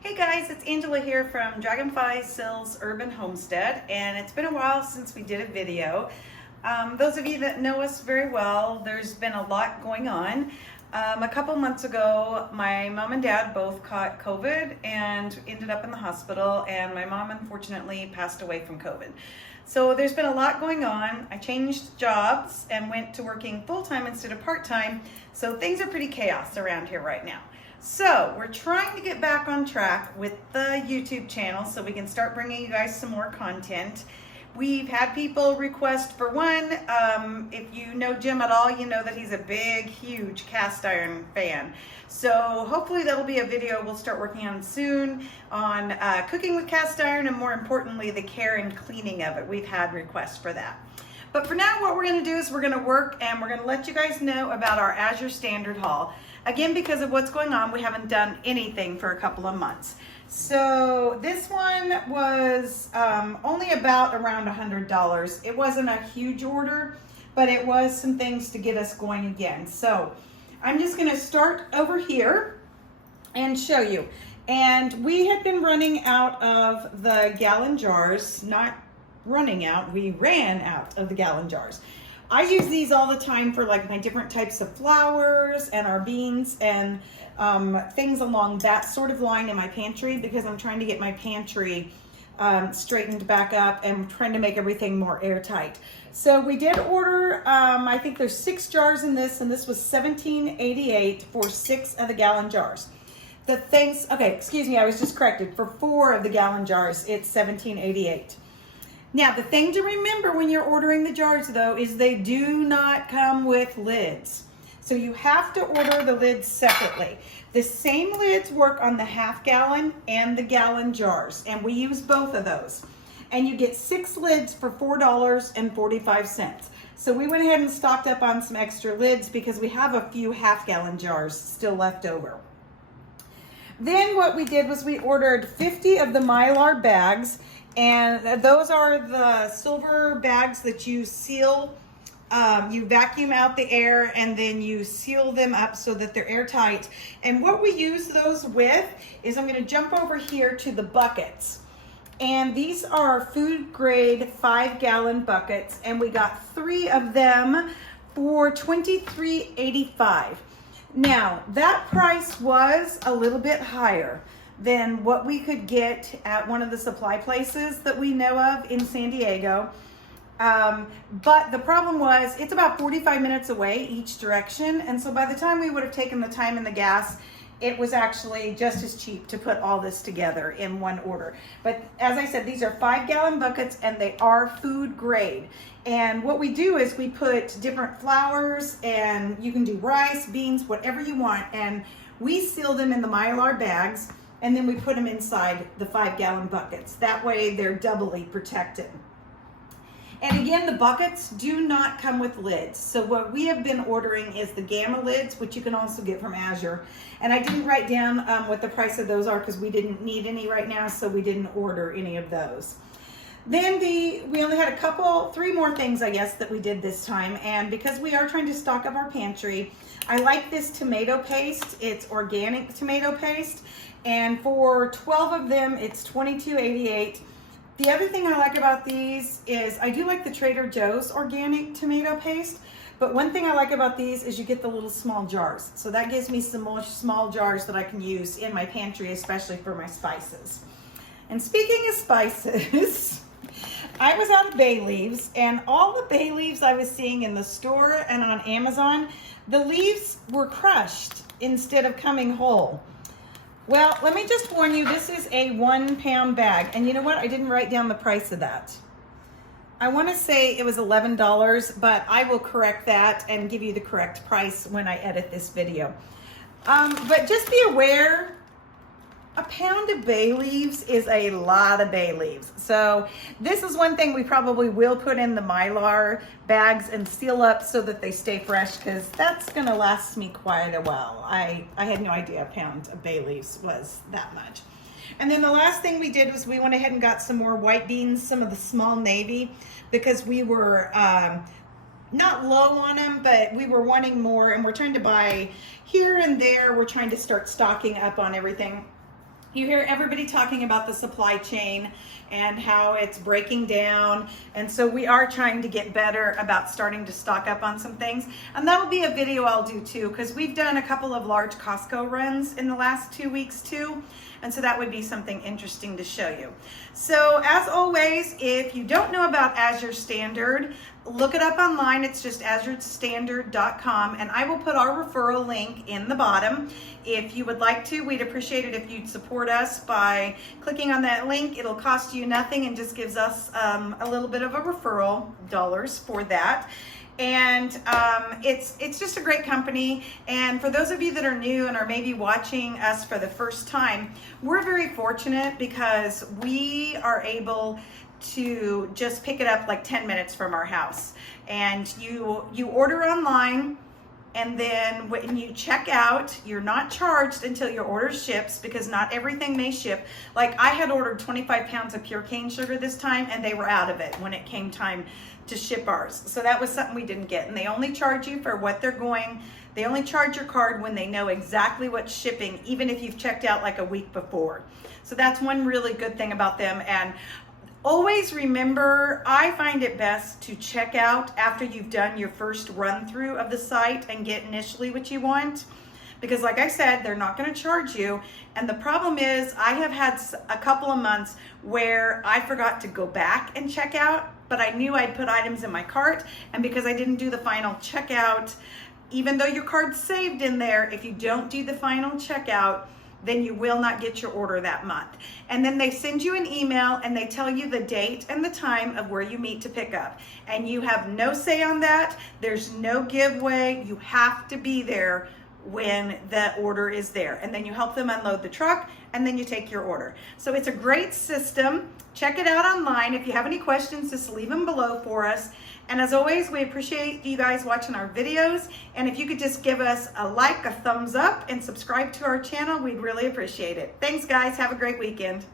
Hey guys, it's Angela here from Dragonfly Sills Urban Homestead, and it's been a while since we did a video. Those of you that know us very well, there's been a lot going on. A couple months ago, my mom and dad both caught COVID and ended up in the hospital, and my mom unfortunately passed away from COVID. So there's been a lot going on. I changed jobs and went to working full-time instead of part-time, so things are pretty chaos around here right now. So we're trying to get back on track with the YouTube channel so we can start bringing you guys some more content. We've had people request for one. If you know Jim at all, you know that he's a big, huge cast iron fan. So hopefully that'll be a video we'll start working on soon on cooking with cast iron, and more importantly, the care and cleaning of it. We've had requests for that. But for now, what we're going to do is we're going to work and we're going to let you guys know about our Azure Standard haul. Again, because of what's going on, we haven't done anything for a couple of months. So this one was only about around $100. It wasn't a huge order, but it was some things to get us going again. So I'm just going to start over here and show you. And we had been running out of the gallon jars, not running out, we ran out of the gallon jars. I use these all the time for like my different types of flowers and our beans and things along that sort of line in my pantry, because I'm trying to get my pantry straightened back up and trying to make everything more airtight. So we did order, I think there's 6 jars in this, and this was $17.88 for 6 of the gallon jars. The things, okay, excuse me, I was just corrected. For 4 of the gallon jars, it's $17.88. Now, the thing to remember when you're ordering the jars, though, is they do not come with lids. So you have to order the lids separately. The same lids work on the half gallon and the gallon jars, and we use both of those. And you get 6 lids for $4.45. So we went ahead and stocked up on some extra lids because we have a few half gallon jars still left over. Then what we did was we ordered 50 of the Mylar bags. And those are the silver bags that you seal, you vacuum out the air and then you seal them up so that they're airtight. And what we use those with is, I'm going to jump over here to the buckets. And these are food grade 5-gallon buckets, and we got 3 of them for $23.85. Now, that price was a little bit higher than what we could get at one of the supply places that we know of in San Diego. But the problem was it's about 45 minutes away each direction. And so by the time we would have taken the time and the gas, it was actually just as cheap to put all this together in one order. But as I said, these are 5-gallon buckets and they are food grade. And what we do is we put different flours, and you can do rice, beans, whatever you want. And we seal them in the Mylar bags, and then we put them inside the 5-gallon buckets. That way they're doubly protected. And again, the buckets do not come with lids. So what we have been ordering is the Gamma lids, which you can also get from Azure. And I didn't write down what the price of those are because we didn't need any right now, so we didn't order any of those. Then we only had 3 more things, I guess, that we did this time. And because we are trying to stock up our pantry, I like this tomato paste. It's organic tomato paste. And for 12 of them, it's $22.88. The other thing I like about these is I do like the Trader Joe's organic tomato paste, but one thing I like about these is you get the little small jars. So that gives me some more small jars that I can use in my pantry, especially for my spices. And speaking of spices, I was out of bay leaves, and all the bay leaves I was seeing in the store and on Amazon, the leaves were crushed instead of coming whole. Well, let me just warn you, this is a 1-pound bag. And you know what? I didn't write down the price of that. I want to say it was $11, but I will correct that and give you the correct price when I edit this video. But just be aware, a pound of bay leaves is a lot of bay leaves. So this is one thing we probably will put in the Mylar bags and seal up so that they stay fresh, because that's going to last me quite a while. I had no idea a pound of bay leaves was that much. And then the last thing we did was we went ahead and got some more white beans, some of the small navy, because we were not low on them, but we were wanting more, and we're trying to buy here and there. We're trying to start stocking up on everything. You hear everybody talking about the supply chain and how it's breaking down. And so we are trying to get better about starting to stock up on some things. And that'll be a video I'll do too, because we've done a couple of large Costco runs in the last 2 weeks too. And so that would be something interesting to show you. So as always, if you don't know about Azure Standard, look it up online. It's just azurestandard.com, and I will put our referral link in the bottom. If you would like to, we'd appreciate it if you'd support us by clicking on that link. It'll cost you nothing and just gives us a little bit of a referral dollars for that. And it's just a great company. And for those of you that are new and are maybe watching us for the first time, we're very fortunate because we are able to just pick it up like 10 minutes from our house. And you order online, and then when you check out, you're not charged until your order ships, because not everything may ship. Like I had ordered 25 pounds of pure cane sugar this time, and they were out of it when it came time to ship ours. So that was something we didn't get. And they only charge you for what they're going. They only charge your card when they know exactly what's shipping, even if you've checked out like a week before. So that's one really good thing about them. And always remember, I find it best to check out after you've done your first run through of the site and get initially what you want. Because like I said, they're not going to charge you. And the problem is I have had a couple of months where I forgot to go back and check out, but I knew I'd put items in my cart. And because I didn't do the final checkout, even though your card's saved in there, if you don't do the final checkout, then you will not get your order that month. And then they send you an email and they tell you the date and the time of where you meet to pick up. And you have no say on that. There's no giveaway. You have to be there when the order is there. And then you help them unload the truck, and then you take your order. So it's a great system. Check it out online. If you have any questions, just leave them below for us. And as always, we appreciate you guys watching our videos. And if you could just give us a like, a thumbs up, and subscribe to our channel, we'd really appreciate it. Thanks, guys. Have a great weekend.